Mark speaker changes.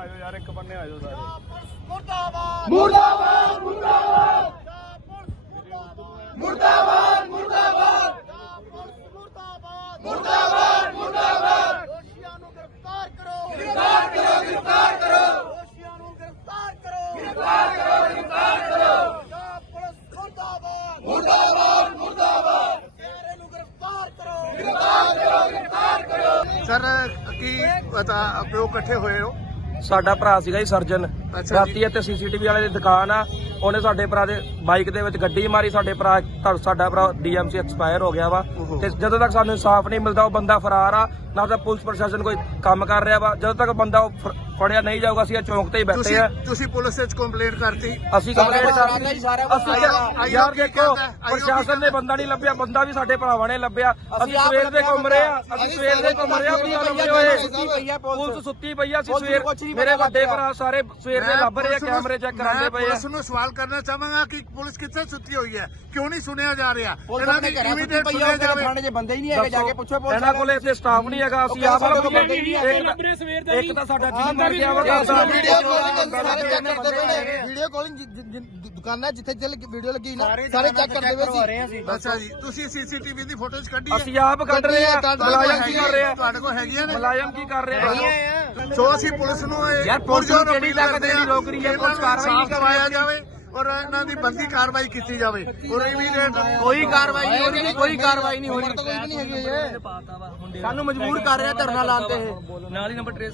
Speaker 1: ਆਜੋ ਯਾਰ ਇੱਕ ਬੰਨੇ ਆਜੋ ਸਾਰੇ।
Speaker 2: ਮੁਰਦਾਬਾਦ। ਮੁਰਦਾਬਾਦ ਮੁਰਦਾਬਾਦ। ਮੁਰਦਾਬਾਦ। ਮੁਰਦਾਬਾਦ ਮੁਰਦਾਬਾਦ। ਮੁਰਦਾਬਾਦ। ਦੋਸ਼ੀਆਂ ਨੂੰ ਗ੍ਰਿਫਤਾਰ ਕਰੋ। ਗ੍ਰਿਫਤਾਰ ਕਰੋ ਗ੍ਰਿਫਤਾਰ ਕਰੋ। ਦੋਸ਼ੀਆਂ ਨੂੰ ਗ੍ਰਿਫਤਾਰ ਕਰੋ। ਗ੍ਰਿਫਤਾਰ ਕਰੋ ਗ੍ਰਿਫਤਾਰ ਕਰੋ। ਮੁਰਦਾਬਾਦ। ਮੁਰਦਾਬਾਦ ਮੁਰਦਾਬਾਦ। ਹਥਿਆਰੇ ਨੂੰ ਗ੍ਰਿਫਤਾਰ ਕਰੋ। ਗ੍ਰਿਫਤਾਰ ਕਰੋ ਗ੍ਰਿਫਤਾਰ ਕਰੋ।
Speaker 3: ਸਰ ਕੀ ਪਤਾ ਪਿਓ ਇਕੱਠੇ ਹੋਏ ਹੋ?
Speaker 1: ਸਾਡਾ ਭਰਾ ਸੀਗਾ ਜੀ ਸਰਜਨ। ਰਾਤੀ ਇੱਥੇ ਸੀਸੀਟੀਵੀ ਵਾਲੇ ਦੀ ਦੁਕਾਨ ਆ ਉਹਨੇ ਸਾਡੇ ਭਰਾ ਦੇ ਬਾਈਕ ਦੇ ਵਿੱਚ ਗੱਡੀ ਮਾਰੀ ਸਾਡੇ ਭਰਾ ਸਾਡਾ ਭਰਾ ਡੀਐਮਸੀ ਐਕਸਪਾਇਰ ਹੋ ਗਿਆ ਵਾ। ਤੇ ਜਦੋਂ ਤੱਕ ਸਾਨੂੰ ਇਨਸਾਫ ਨਹੀਂ ਮਿਲਦਾ ਉਹ ਬੰਦਾ ਫਰਾਰ ਆ ਨਾ ਤਾਂ ਪੁਲਿਸ ਪ੍ਰਸ਼ਾਸਨ ਕੋਈ ਕੰਮ ਕਰ ਰਿਹਾ ਵਾ। ਜਦੋਂ ਤੱਕ ਬੰਦਾ ਉਹ ਫੜਿਆ ਨਹੀਂ ਜਾਊਗਾ ਅਸੀਂ ਚੌਂਕ ਤੇ ਹੀ ਬੈਠੇ ਆ।
Speaker 3: ਤੁਸੀਂ ਪੁਲਿਸ ਵਿੱਚ ਕੰਪਲੇਂਟ ਕਰਤੀ।
Speaker 1: ਅਸੀਂ ਕੰਪਲੇਂਟ ਕਰਦੇ ਅਸੀਂ ਯਾਰ- ਦੇਖੋ ਪ੍ਰਸ਼ਾਸਨ ਨੇ ਬੰਦਾ ਨਹੀਂ ਲੱਭਿਆ ਬੰਦਾ ਵੀ ਸਾਡੇ ਭਰਾਵਾਂ ਨੇ ਲੱਭਿਆ। ਅਸੀਂ ਸਵੇਰ ਦੇ ਘੁੰਮ ਰਹੇ ਆ ਅਸੀਂ ਸਵੇਰ ਦੇ ਘੁੰਮ ਰਹੇ ਆ ਪੁਲਿਸ ਸੁੱਤੀ ਪਈ ਆ ਅਸੀਂ ਸਵੇਰ ਮੇਰੇ ਵੱਡੇ ਭਰਾ ਸਾਰੇ ਸਵੇਰ ਦੇ
Speaker 3: ਮੈਂ
Speaker 1: ਲੱਭ ਰਹੇ ਆ ਕੈਮਰੇ ਚੈੱਕ ਕਰਾਉਂਦੇ ਪਏ ਆ
Speaker 3: ਪੁਲਿਸ ਨੂੰ ਸਵਾਲ ਕਰਨਾ ਚਾਹਾਂਗਾ ਕਿ ਪੁਲਿਸ ਕਿੱਥੇ ਸੁੱਤੀ ਹੋਈ ਹੈ ਕਿਉਂ ਨਹੀਂ ਸੁਣਿਆ ਜਾ ਰਿਹਾ ਇਹਨਾਂ ਦੀ ਇਮੀਡੀਏਟ ਸੁਣਿਆ ਜਾਵੇ
Speaker 4: ਥਾਣੇ 'ਚ ਬੰਦੇ ਹੀ ਨਹੀਂ ਹੈਗੇ ਜਾ ਕੇ ਪੁੱਛੋ ਪੁਲਿਸ
Speaker 1: ਇਹਨਾਂ ਕੋਲੇ ਇੱਥੇ ਸਟਾਫ ਨਹੀਂ ਹੈਗਾ ਅਸੀਂ ਆਪ
Speaker 4: ਬੰਦੇ ਹੀ ਨਹੀਂ
Speaker 1: ਇੱਕ ਇੱਕ ਤਾਂ ਸਾਡਾ ਜੀ ਮਰ ਗਿਆ ਵਾ ਦਾ
Speaker 4: ਵੀਡੀਓ ਕਾਲਿੰਗ ਸਾਰੇ ਚੈੱਕ ਕਰਦੇ ਪਏ ਨੇ ਵੀਡੀਓ ਕਾਲਿੰਗ ਦੁਕਾਨਾਂ ਜਿੱਥੇ ਚੱਲ ਵੀਡੀਓ ਲੱਗੀ ਨਾ ਸਾਰੇ ਚੈੱਕ ਕਰਦੇ ਪਏ ਸੀ।
Speaker 3: ਅੱਛਾ ਜੀ ਤੁਸੀਂ ਸੀਸੀਟੀਵੀ ਦੀ ਫੋਟੋਜ਼ ਕੱਢੀ
Speaker 1: ਅਸੀਂ ਆਪ ਕੱਢ ਰਹੇ ਆ ਮੁਲਾਜ਼ਮ ਕੀ ਕਰ ਰਹੇ? ਆ
Speaker 3: ਤੁਹਾਡੇ ਕੋਲ ਹੈਗੀਆਂ ਨੇ?
Speaker 1: ਮੁਲਾਜ਼ਮ ਕੀ ਕਰ ਰਹੇ? ਆ।
Speaker 3: ਸੋ ਅਸੀਂ ਪੁਲਿਸ ਨੂੰ ਇਹ
Speaker 1: ਯਾਰ, ਪੁਲਿਸ ਨੂੰ ਕਿਹੜੀ
Speaker 3: ਅਪੀਲ
Speaker 1: ਤਾਕਤ
Speaker 3: ਕਰਦੇ
Speaker 1: ਦੀ
Speaker 3: ਹਾਂ
Speaker 1: ਨੌਕਰੀ ਹੈ,
Speaker 3: ਕਿ
Speaker 1: ਪੁਲਿਸ ਕਾਰਵਾਈ
Speaker 3: ਕਰਵਾਇਆ ਜਾਵੇ। ਔਰ ਇਹਨਾਂ ਦੀ ਬੰਦੀ ਕਾਰਵਾਈ ਕੀਤੀ ਜਾਵੇ। ਔਰ ਇਮੀਡੀਏਟ
Speaker 1: ਕੋਈ ਕਾਰਵਾਈ ਨਹੀਂ ਹੋਣੀ ਕੋਈ ਕਾਰਵਾਈ ਨਹੀਂ ਹੋਣੀ
Speaker 4: ਨਹੀਂ
Speaker 1: ਸਾਨੂੰ ਮਜਬੂਰ ਕਰ ਰਿਹਾ ਧਰਨਾ ਲਾਉਣ ਤੇ ਇਹ। ਨਾਲ ਹੀ ਨੰਬਰ